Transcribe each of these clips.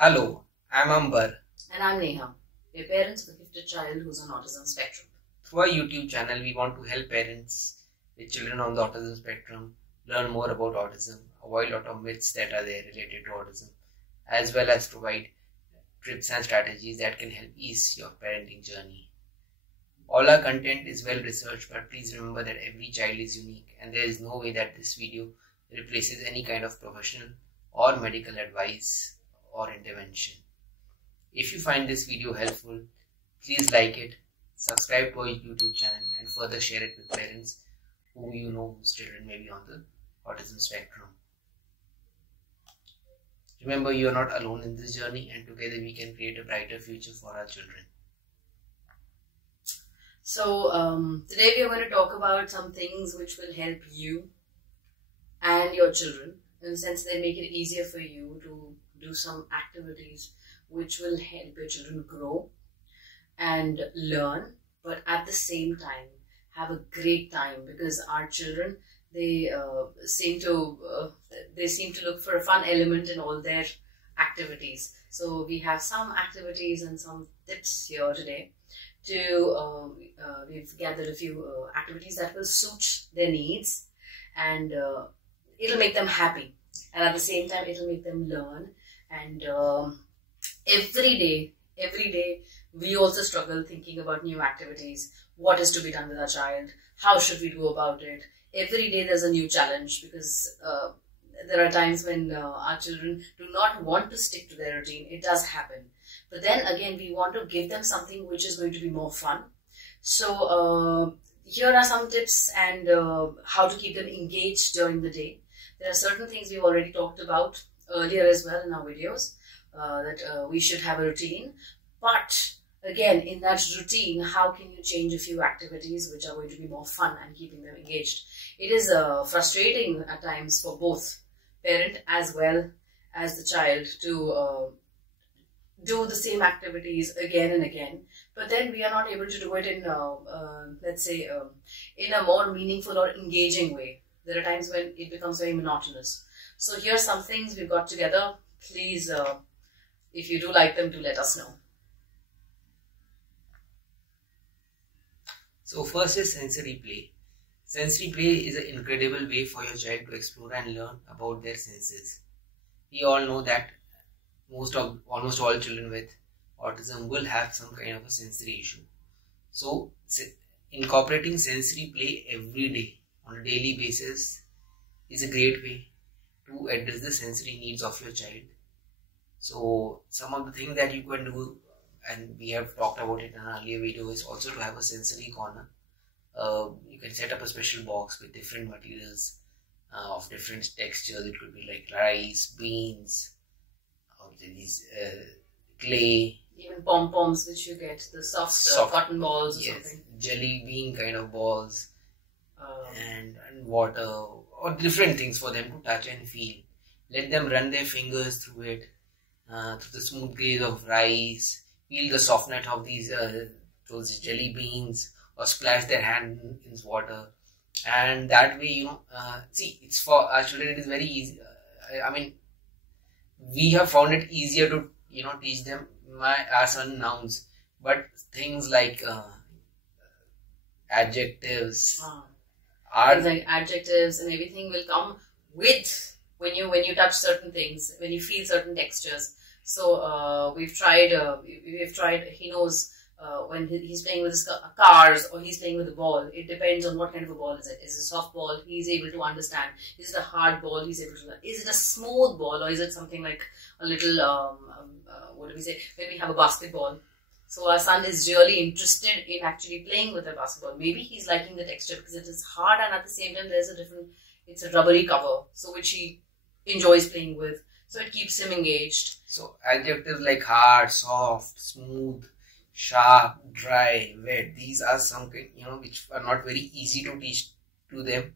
Hello, I'm Amber. And I'm Neha. We're parents of a gifted child who's on autism spectrum. Through our YouTube channel, we want to help parents with children on the autism spectrum learn more about autism, avoid a lot of myths that are there related to autism, as well as provide tips and strategies that can help ease your parenting journey. All our content is well researched, but please remember that every child is unique and there is no way that this video replaces any kind of professional or medical advice or intervention. If you find this video helpful, please like it, subscribe to our YouTube channel, and further share it with parents who you know whose children may be on the autism spectrum. Remember, you are not alone in this journey, and together we can create a brighter future for our children. So today we are going to talk about some things which will help you and your children, in the sense they make it easier for you to do some activities which will help your children grow and learn, but at the same time have a great time, because our children, they seem to look for a fun element in all their activities. So we have some activities and some tips here today. We've gathered a few activities that will suit their needs, and it'll make them happy, and at the same time it'll make them learn. And every day we also struggle thinking about new activities. What is to be done with our child? How should we go about it? Every day there's a new challenge, because there are times when our children do not want to stick to their routine. It does happen. But then again, we want to give them something which is going to be more fun. So here are some tips and how to keep them engaged during the day. There are certain things we've already talked about earlier as well in our videos, that we should have a routine. But again, in that routine, how can you change a few activities which are going to be more fun and keeping them engaged? It is frustrating at times for both parent as well as the child to do the same activities again and again, but then we are not able to do it in, let's say, in a more meaningful or engaging way. There are times when it becomes very monotonous. So here are some things we've got together. Please, if you do like them, do let us know. So first is sensory play. Sensory play is an incredible way for your child to explore and learn about their senses. We all know that almost all children with autism will have some kind of a sensory issue. So incorporating sensory play every day on a daily basis is a great way to address the sensory needs of your child. So some of the things that you can do, and we have talked about it in an earlier video, is also to have a sensory corner. You can set up a special box with different materials of different textures. It could be like rice, beans, these clay, even pom-poms which you get, the soft cotton balls or something, jelly bean kind of balls, and water, or different things for them to touch and feel. Let them run their fingers through it, through the smooth glaze of rice, feel the softness of these those jelly beans, or splash their hand in water. And that way, see, it's for our children, it is very easy. I mean, we have found it easier to teach them our certain nouns, but things like adjectives, things like adjectives and everything will come with when you touch certain things, when you feel certain textures. So we've tried. He knows when he's playing with his cars or he's playing with a ball. It depends on what kind of a ball is it. Is it a soft ball? He's able to understand. Is it a hard ball? He's able to. Is it a smooth ball, or is it something like a little what do we say when we have a basketball? So our son is really interested in actually playing with a basketball. Maybe he's liking the texture because it is hard, and at the same time it's a rubbery cover, so which he enjoys playing with. So it keeps him engaged. So adjectives like hard, soft, smooth, sharp, dry, wet, these are something which are not very easy to teach to them,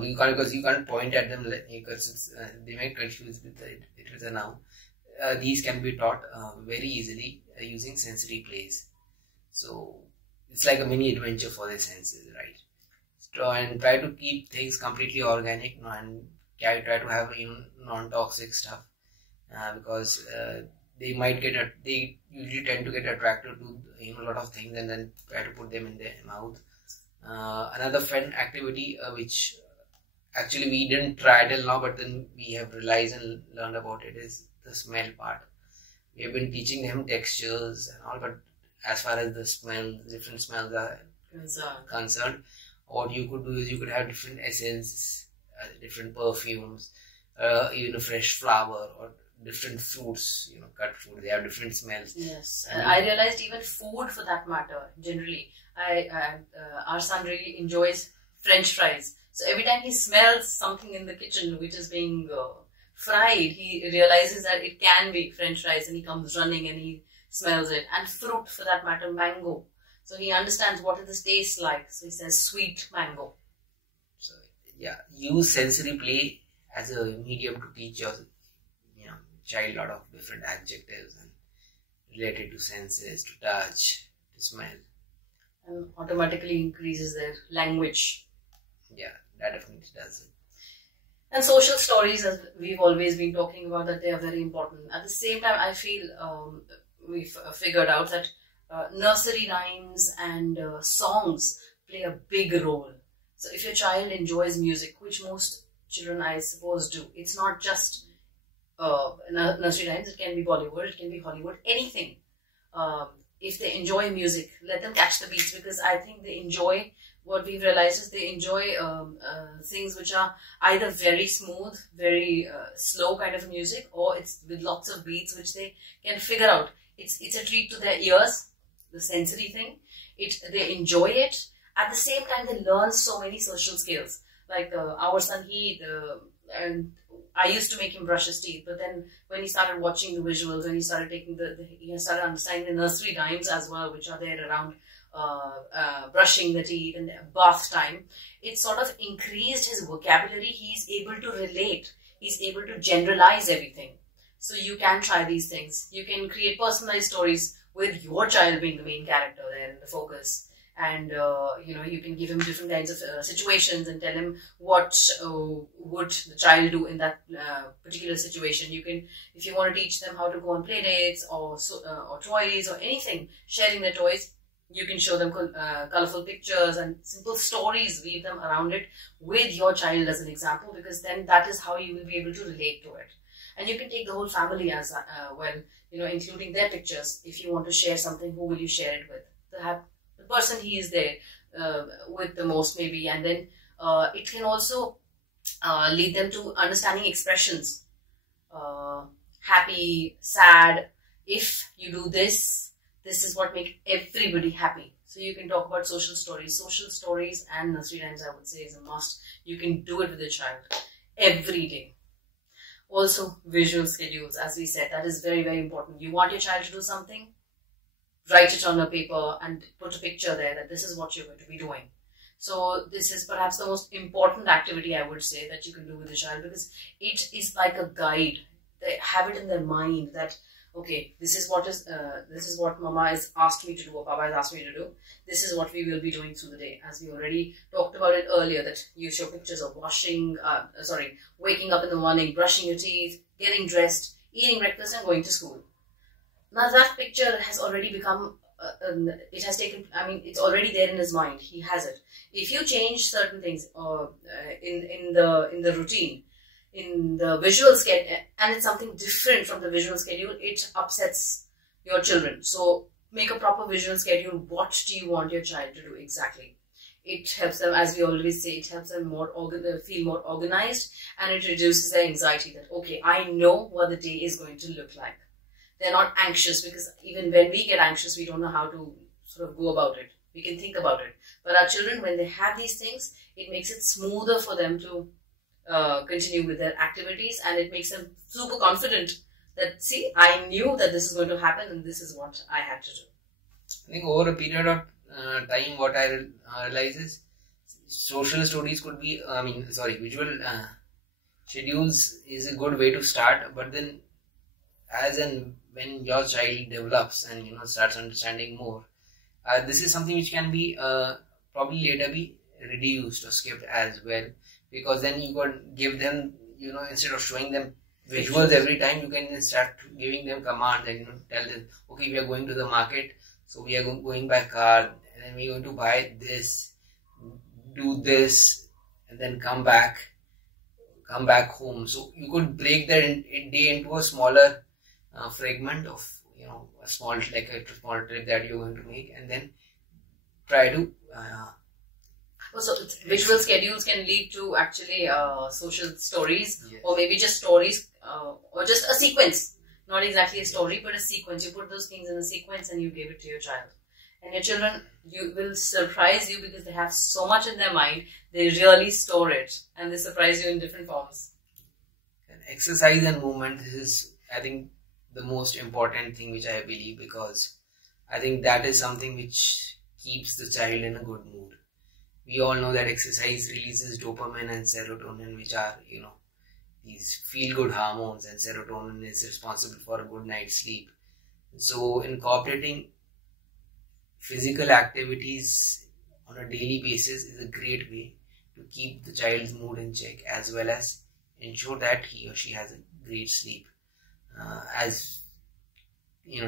because you can't point at them, because they may confuse with it with a noun. These can be taught very easily using sensory plays. So it's like a mini adventure for their senses, right? So, and try to keep things completely organic, and try to have non-toxic stuff. because they might they usually tend to get attracted to a lot of things and then try to put them in their mouth. Another fun activity which actually we didn't try till now, but then we have realized and learned about it, is the smell part. We have been teaching them textures and all, but as far as the smell, different smells are concerned, what you could do is you could have different essences, different perfumes, even a fresh flower or different fruits, cut fruit, they have different smells. Yes, and I realized even food for that matter, generally, our son really enjoys French fries. So every time he smells something in the kitchen which is being fried, he realizes that it can be French fries, and he comes running and he smells it. And fruit for that matter, mango. So he understands what is the taste like. So he says sweet mango. So yeah, use sensory play as a medium to teach your child a lot of different adjectives and related to senses, to touch, to smell. And automatically increases their language. Yeah, that definitely does it. And social stories, as we've always been talking about, that they are very important. At the same time, I feel we've figured out that nursery rhymes and songs play a big role. So if your child enjoys music, which most children I suppose do, it's not just nursery rhymes, it can be Bollywood, it can be Hollywood, anything. If they enjoy music, let them catch the beats, because I think they enjoy, what we've realized is they enjoy things which are either very smooth, very slow kind of music, or it's with lots of beats which they can figure out. It's a treat to their ears, the sensory thing. They enjoy it. At the same time, they learn so many social skills. Like our son, and I used to make him brush his teeth, but then when he started watching the visuals, when he started taking he started understanding the nursery rhymes as well, which are there around brushing the teeth and bath time, it sort of increased his vocabulary. He's able to relate. He's able to generalize everything. So you can try these things. You can create personalized stories with your child being the main character there in the focus. And you can give him different kinds of situations and tell him what would the child do in that particular situation. You can, if you want to teach them how to go on play dates or toys or anything, sharing their toys, you can show them colorful pictures and simple stories, weave them around it with your child as an example, because then that is how you will be able to relate to it. And you can take the whole family as well, including their pictures. If you want to share something, who will you share it with? The person he is there with the most, maybe. And then it can also lead them to understanding expressions. Happy, sad. If you do this, this is what makes everybody happy. So you can talk about social stories. Social stories and nursery rhymes, I would say, is a must. You can do it with a child every day. Also, visual schedules, as we said, that is very, very important. You want your child to do something, write it on a paper and put a picture there that this is what you're going to be doing. So this is perhaps the most important activity, I would say, that you can do with a child, because it is like a guide. They have it in their mind that, okay, this is what Mama has asked me to do, or Papa has asked me to do. This is what we will be doing through the day. As we already talked about it earlier, that you show pictures of waking up in the morning, brushing your teeth, getting dressed, eating breakfast and going to school. Now that picture has already become, it's already there in his mind. He has it. If you change certain things in the routine, in the visual schedule, and it's something different from the visual schedule, it upsets your children. So make a proper visual schedule. What do you want your child to do exactly? It helps them, as we always say, it helps them feel more organized, and it reduces their anxiety that, okay, I know what the day is going to look like. They're not anxious, because even when we get anxious, we don't know how to sort of go about it. We can think about it. But our children, when they have these things, it makes it smoother for them to continue with their activities, and it makes them super confident that, see, I knew that this is going to happen and this is what I had to do. I think over a period of time, what I realize is social stories could be, visual schedules is a good way to start, but then as and when your child develops and starts understanding more, this is something which can be probably later be reduced or skipped as well, because then you could give them, instead of showing them visuals every time. You can start giving them commands and tell them, okay, we are going to the market, so we are going by car, and then we are going to buy this, do this, and then come back home. So you could break that day into a smaller fragment of a small trip that you're going to make, and then try to so visual schedules can lead to actually social stories, yes. Or maybe just stories, or just a sequence. Not exactly a story, but a sequence. You put those things in a sequence and you give it to your child. And your children will surprise you because they have so much in their mind. They really store it, and they surprise you in different forms. And exercise and movement, this is, I think, the most important thing which I believe, because I think that is something which keeps the child in a good mood. We all know that exercise releases dopamine and serotonin, which are, these feel-good hormones, and serotonin is responsible for a good night's sleep. So incorporating physical activities on a daily basis is a great way to keep the child's mood in check, as well as ensure that he or she has a great sleep. As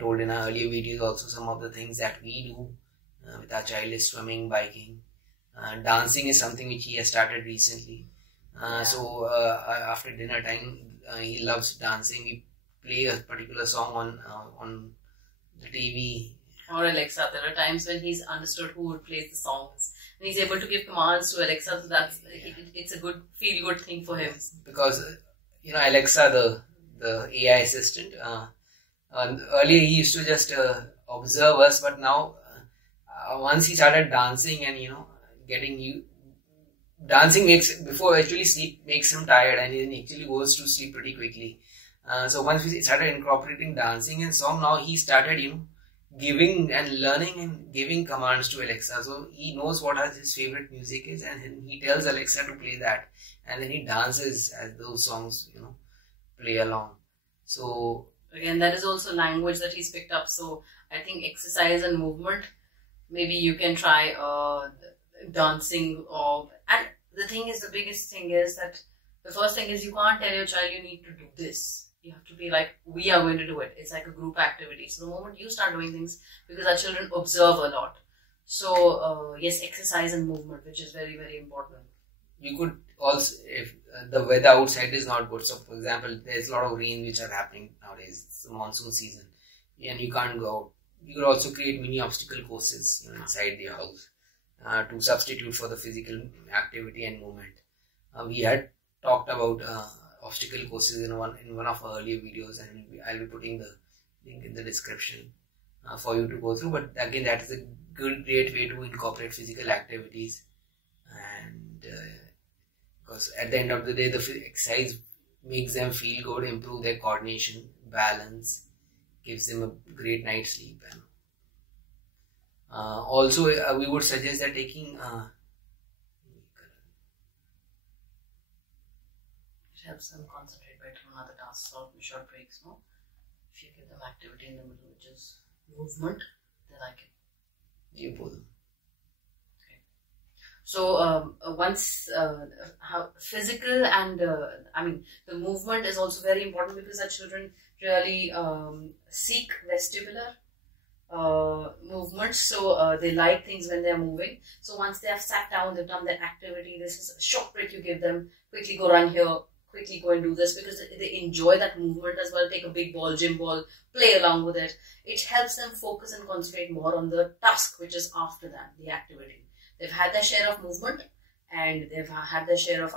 told in our earlier videos, also some of the things that we do with our child is swimming, biking. Dancing is something which he has started recently. So after dinner time, he loves dancing. We play a particular song on the TV. Or Alexa. There are times when he's understood who plays the songs, and he's able to give commands to Alexa. So it's a good feel-good thing for him. Because Alexa, the AI assistant, earlier he used to just observe us, but now once he started dancing and dancing before actually sleep makes him tired, and he actually goes to sleep pretty quickly. So once we started incorporating dancing and song, now he started giving and learning and giving commands to Alexa. So he knows what his favorite music is, and he tells Alexa to play that, and then he dances as those songs play along. So again, that is also language that he's picked up. So I think exercise and movement, maybe you can try dancing, and the biggest thing is that the first thing is you can't tell your child you need to do this. You have to be like, we are going to do it. It's like a group activity. So the moment you start doing things, because our children observe a lot. So yes, exercise and movement, which is very, very important. You could also, if the weather outside is not good, so for example, there's a lot of rain which are happening nowadays. It's the monsoon season and you can't go out. You could also create mini obstacle courses inside the house to substitute for the physical activity and movement. We had talked about obstacle courses in one of our earlier videos, and I'll be putting the link in the description for you to go through. But again, that is a great way to incorporate physical activities, and because at the end of the day, the exercise makes them feel good, improve their coordination, balance, gives them a great night's sleep. And also, we would suggest that taking it helps them concentrate better on other tasks or short breaks. No, if you give them activity in the middle, which is movement, they like it. You both. So once how physical and the movement is also very important, because our children really seek vestibular movements. So they like things when they're moving. So once they have sat down, they've done their activity, this is a short break you give them, quickly go run here, quickly go and do this, because they enjoy that movement as well. Take a big ball, gym ball, play along with it. It helps them focus and concentrate more on the task which is after that, the activity. They've had their share of movement and they've had their share of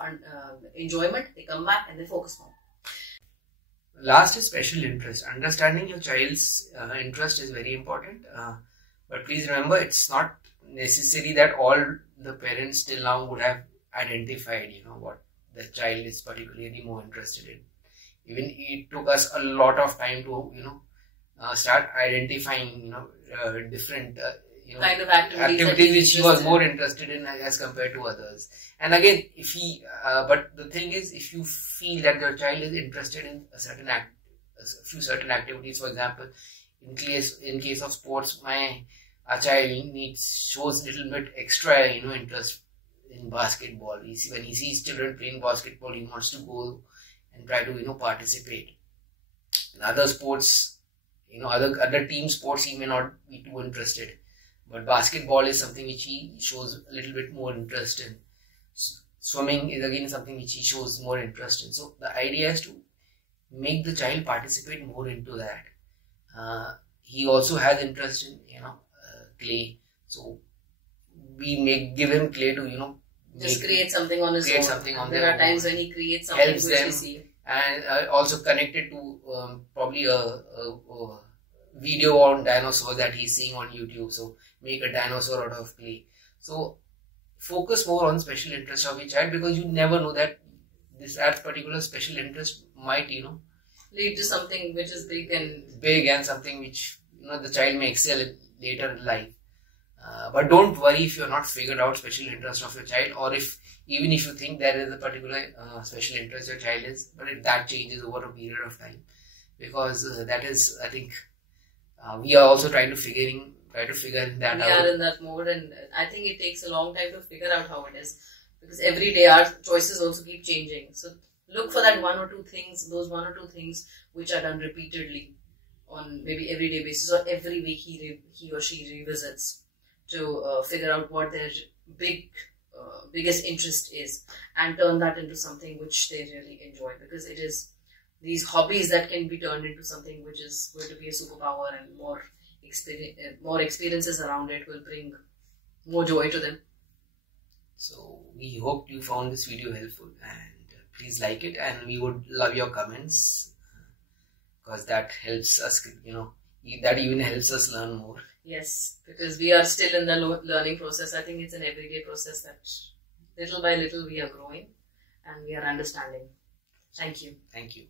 enjoyment. They come back and they focus more. Last is special interest. Understanding your child's interest is very important. But please remember, it's not necessary that all the parents till now would have identified, what the child is particularly more interested in. Even it took us a lot of time to, start identifying, different kind of activities which he was more interested in as compared to others. And again, but the thing is, if you feel that your child is interested in a few certain activities, for example, in case of sports, our child shows a little bit extra, interest in basketball. When he sees children playing basketball, he wants to go and try to participate. In other sports, other team sports, he may not be too interested. But basketball is something which he shows a little bit more interest in. Swimming is again something which he shows more interest in. So the idea is to make the child participate more into that. He also has interest in clay. So we may give him clay to just create something on his own. Something on there are times when he creates something helps which them, we see. And also connected to probably a video on dinosaur that he's seeing on YouTube. So make a dinosaur out of clay. So focus more on special interest of your child, because you never know that that particular special interest might lead to something which is big and something which the child may excel in later in life. But don't worry if you're not figured out special interest of your child, or even if you think there is a particular special interest your child is, but that changes over a period of time, because that is, I think, we are also trying to figure that out. We are in that mode, and I think it takes a long time to figure out how it is, because every day our choices also keep changing. So look for that one or two things which are done repeatedly on maybe everyday basis, or every week he or she revisits to figure out what their biggest interest is, and turn that into something which they really enjoy, because it is these hobbies that can be turned into something which is going to be a superpower, and more experiences around it will bring more joy to them. So we hope you found this video helpful, and please like it, and we would love your comments, because that helps us, that even helps us learn more. Yes, because we are still in the learning process. I think it's an everyday process that little by little we are growing and we are understanding. Thank you. Thank you.